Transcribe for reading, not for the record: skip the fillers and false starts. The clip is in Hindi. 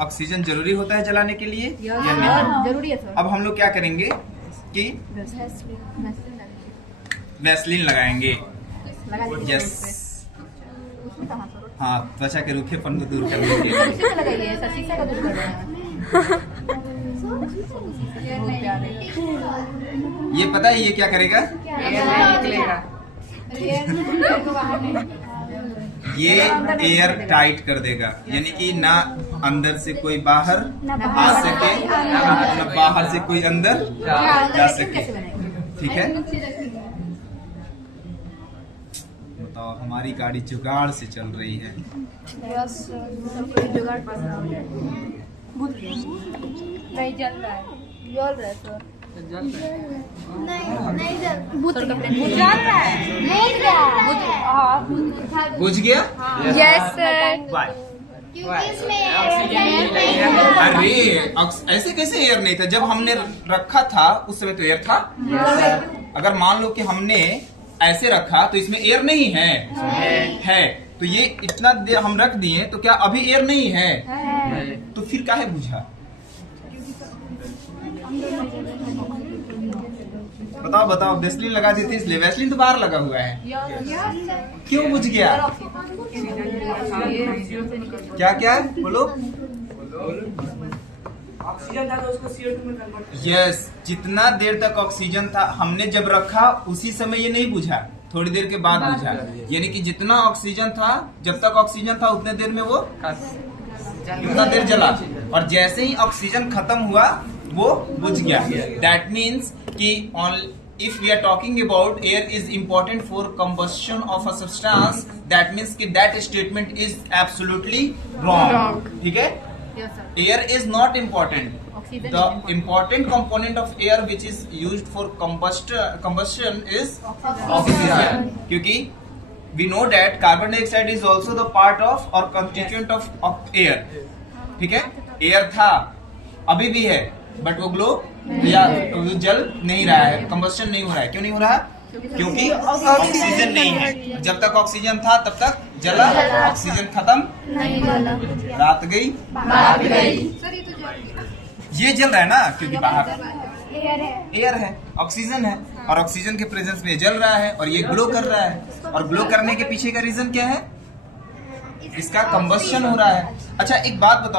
ऑक्सीजन जरूरी होता है जलाने के लिए या नहीं? जरूरी है सर। अब हम लोग क्या करेंगे कि वैसलीन लगाएंगे। यस, हाँ, त्वचा के रूखेपन को दूर करने के लिए। शीशे का लगाइए, ऐसा शीशे का दूर कर रहे हैं। बहुत प्यारे। ये पता है ये क्या करेगा? निकलेगा। ये एयर टाइट कर देगा, यानी कि ना अंदर से कोई बाहर आ सके, ना बाहर से कोई अंदर जा सके। ठीक है, बताओ हमारी गाड़ी जुगाड़ से चल रही है। जुगाड़ नहीं जल रहा है, जल रहा है सर। बुझ गया? Yes sir. बाय। क्योंकि इसमें अरे ऐसे कैसे एयर नहीं था? जब हमने रखा था उस समय तो एयर था। अगर मान लो कि हमने ऐसे रखा तो इसमें एयर नहीं है, है। तो ये इतना देर हम रख दिए तो क्या अभी एयर नहीं है? तो फिर काहे बुझा? बताओ बताओ, वैसलीन लगा दी थी इसलिए। वैसलीन तो बाहर लगा हुआ है, क्यों बुझ गया? क्या क्या बोलो? ऑक्सीजन था तो उसको CO2 में कन्वर्ट। यस, जितना देर तक ऑक्सीजन था हमने जब रखा उसी समय ये नहीं बुझा, थोड़ी देर के बाद बुझा। यानी कि जितना ऑक्सीजन था, जब तक ऑक्सीजन था उतने देर में वो उतना देर जला, और जैसे ही ऑक्सीजन खत्म हुआ वो बुझ गया। दैट मीन्स कि if we are talking about air is important for combustion of a substance, that means कि that statement is absolutely wrong. ठीक है? Air is not important. The important component of air which is used for combustion is oxygen. क्योंकि we know that carbon dioxide is also the part of or constituent of air. ठीक है? Air था, अभी भी है, बट वो ग्लो या जल नहीं रहा है, कंबस्शन नहीं हो रहा है। क्यों नहीं हो रहा है? क्योंकि ऑक्सीजन नहीं है। जब तक ऑक्सीजन था तब तक जला, ऑक्सीजन खत्म नहीं जला, रात गई, बात गई। ये जल रहा है ना, क्योंकि बाहर एयर है, एयर है, ऑक्सीजन है, और ऑक्सीजन के प्रेजेंस में जल रहा है और ये ग्लो कर रहा है। और ग्लो करने के पीछे का रीजन क्या है? इसका कंबस्शन हो रहा है। अच्छा एक बात बताओ।